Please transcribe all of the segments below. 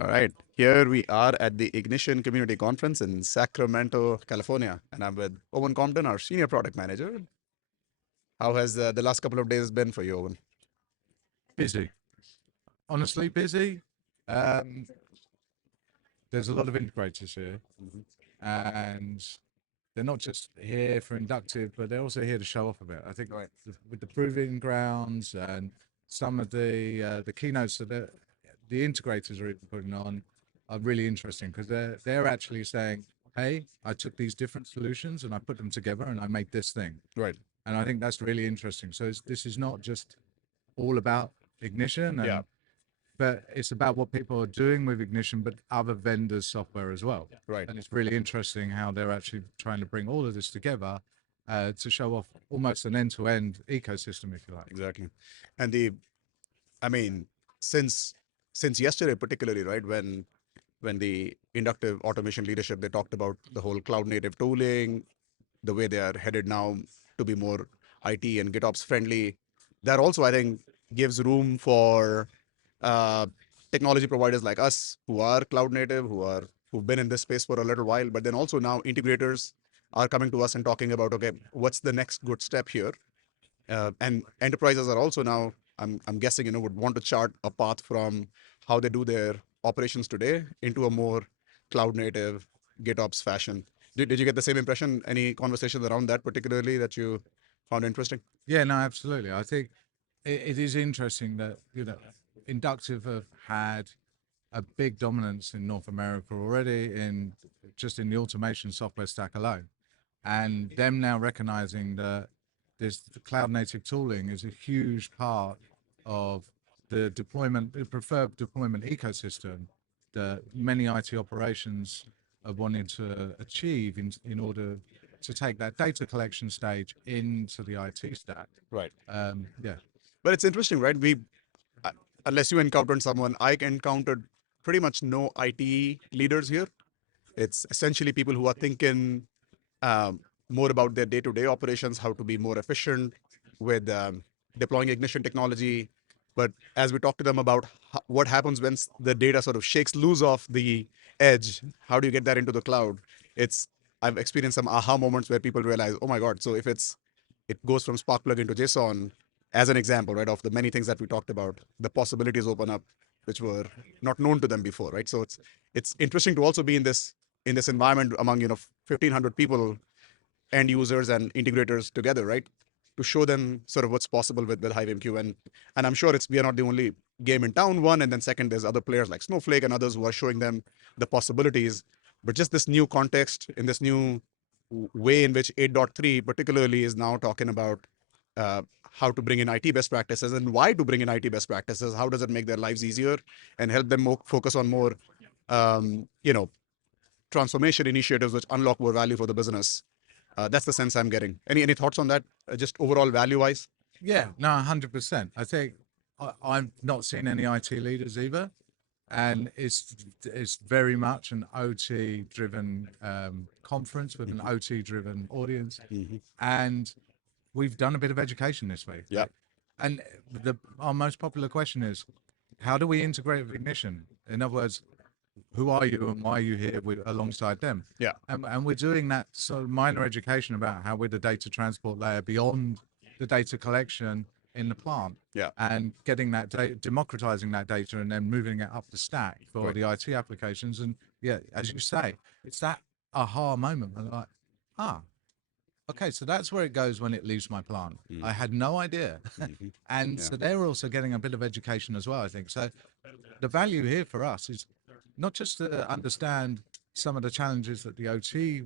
All right. Here we are at the Ignition Community Conference in Sacramento, California. And I'm with Owen Compton, our Senior Product Manager. How has the last couple of days been for you, Owen? Busy, honestly busy. Um, there's a lot of integrators here, and they're not just here for inductive, but they're also here to show off a bit. I think Right. with the proving grounds and some of the keynotes that the integrators are even putting on are really interesting because they're actually saying, "Hey, I took these different solutions and I put them together and I made this thing." Right. And I think that's really interesting. So this is not just all about Ignition Yeah. but it's about what people are doing with Ignition, but other vendors' software as well. Right. And it's really interesting how they're actually trying to bring all of this together to show off almost an end-to-end ecosystem, if you like. Exactly. And I mean, since since yesterday particularly, right, when the inductive automation leadership, they talked about the whole cloud native tooling, the way they are headed now to be more IT and GitOps friendly. That also, I think, gives room for uh, technology providers like us who are cloud native, who've been in this space for a little while, but then also now integrators are coming to us and talking about, okay, what's the next good step here? And enterprises are also now, I'm guessing, would want to chart a path from how they do their operations today into a more cloud native GitOps fashion. Did you get the same impression? Any conversations around that particularly that you found interesting? Yeah, no, absolutely. I think it is interesting that, Inductive have had a big dominance in North America already in the automation software stack alone. And them now recognizing that this cloud native tooling is a huge part of the preferred deployment ecosystem that many IT operations are wanting to achieve in order to take that data collection stage into the IT stack. Right. Yeah. But it's interesting, right? Uh, Unless you encountered someone, I encountered pretty much no IT leaders here. It's essentially people who are thinking um, more about their day-to-day operations, how to be more efficient with deploying Ignition technology. But as we talk to them about what happens when the data sort of shakes loose off the edge, how do you get that into the cloud? It's I've experienced some aha moments where people realize, oh my God, so if it goes from Sparkplug into JSON, as an example, right, of the many things that we talked about, the possibilities open up which were not known to them before, right? So it's interesting to also be in this environment among 1,500 people, end users and integrators together, right? To show them sort of what's possible with HiveMQ. And I'm sure we are not the only game in town, one, and then second, there's other players like Snowflake and others who are showing them the possibilities. But just this new context in this new way in which 8.3 particularly is now talking about uh, how to bring in IT best practices and why to bring in IT best practices. How does it make their lives easier and help them focus on more, you know, transformation initiatives which unlock more value for the business. That's the sense I'm getting. Any thoughts on that? Just overall value wise? Yeah, no, 100%. I think I've not seen any IT leaders either, and it's very much an OT driven conference with an OT driven audience, and we've done a bit of education this week. Yeah. And our most popular question is, how do we integrate with Ignition? In other words, who are you and why are you here alongside them? Yeah. And we're doing that sort of minor education about how we're the data transport layer beyond the data collection in the plant. Yeah. And getting that data, democratizing that data and then moving it up the stack for Right. the IT applications. And yeah, as you say, it's that aha moment. We're like, okay, so that's where it goes when it leaves my plant. I had no idea. And so they're also getting a bit of education as well, I think. So the value here for us is not just to understand some of the challenges that the OT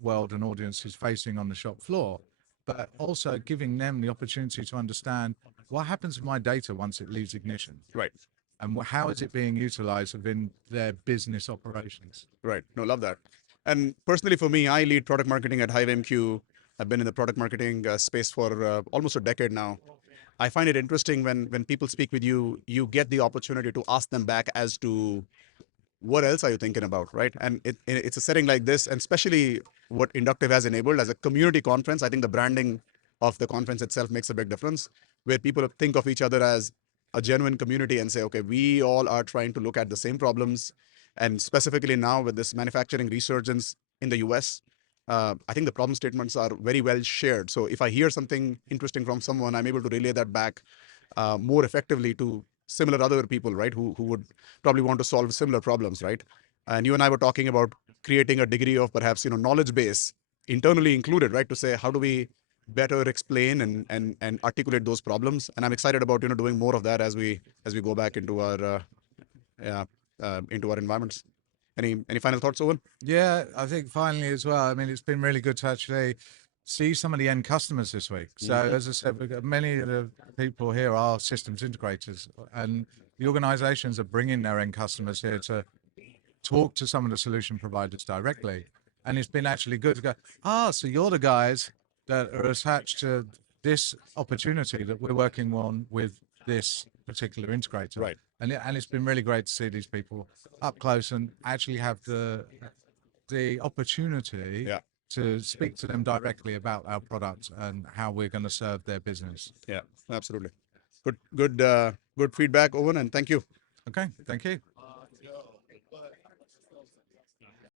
world and audience is facing on the shop floor, but also giving them the opportunity to understand what happens with my data once it leaves Ignition. Right. And how is it being utilized within their business operations? Right. No, love that. And personally, for me, I lead product marketing at HiveMQ. I've been in the product marketing space for almost a decade now. I find it interesting when people speak with you, you get the opportunity to ask them back as to what else are you thinking about, right? And it's a setting like this, and especially what Inductive has enabled as a community conference. I think the branding of the conference itself makes a big difference, where people think of each other as a genuine community and say, okay, we all are trying to look at the same problems. And specifically now with this manufacturing resurgence in the US, I think the problem statements are very well shared. So if I hear something interesting from someone, I'm able to relay that back more effectively to similar other people, right, who would probably want to solve similar problems, right? And you and I were talking about creating a degree of perhaps knowledge base internally included, right, to say how do we better explain and articulate those problems. And I'm excited about doing more of that as we go back yeah, into our environments. Any final thoughts, Owen? Yeah, I think finally as well. I mean, it's been really good to actually see some of the end customers this week. So as I said, we've got many of the people here are systems integrators, and the organizations are bringing their end customers here to talk to some of the solution providers directly. And it's been actually good to go, so you're the guys that are attached to this opportunity that we're working on with this particular integrator. Right. And it's been really great to see these people up close and actually have the opportunity Yeah. to speak to them directly about our product and how we're going to serve their business. Yeah, absolutely. Good feedback, Owen, and thank you. Okay, thank you.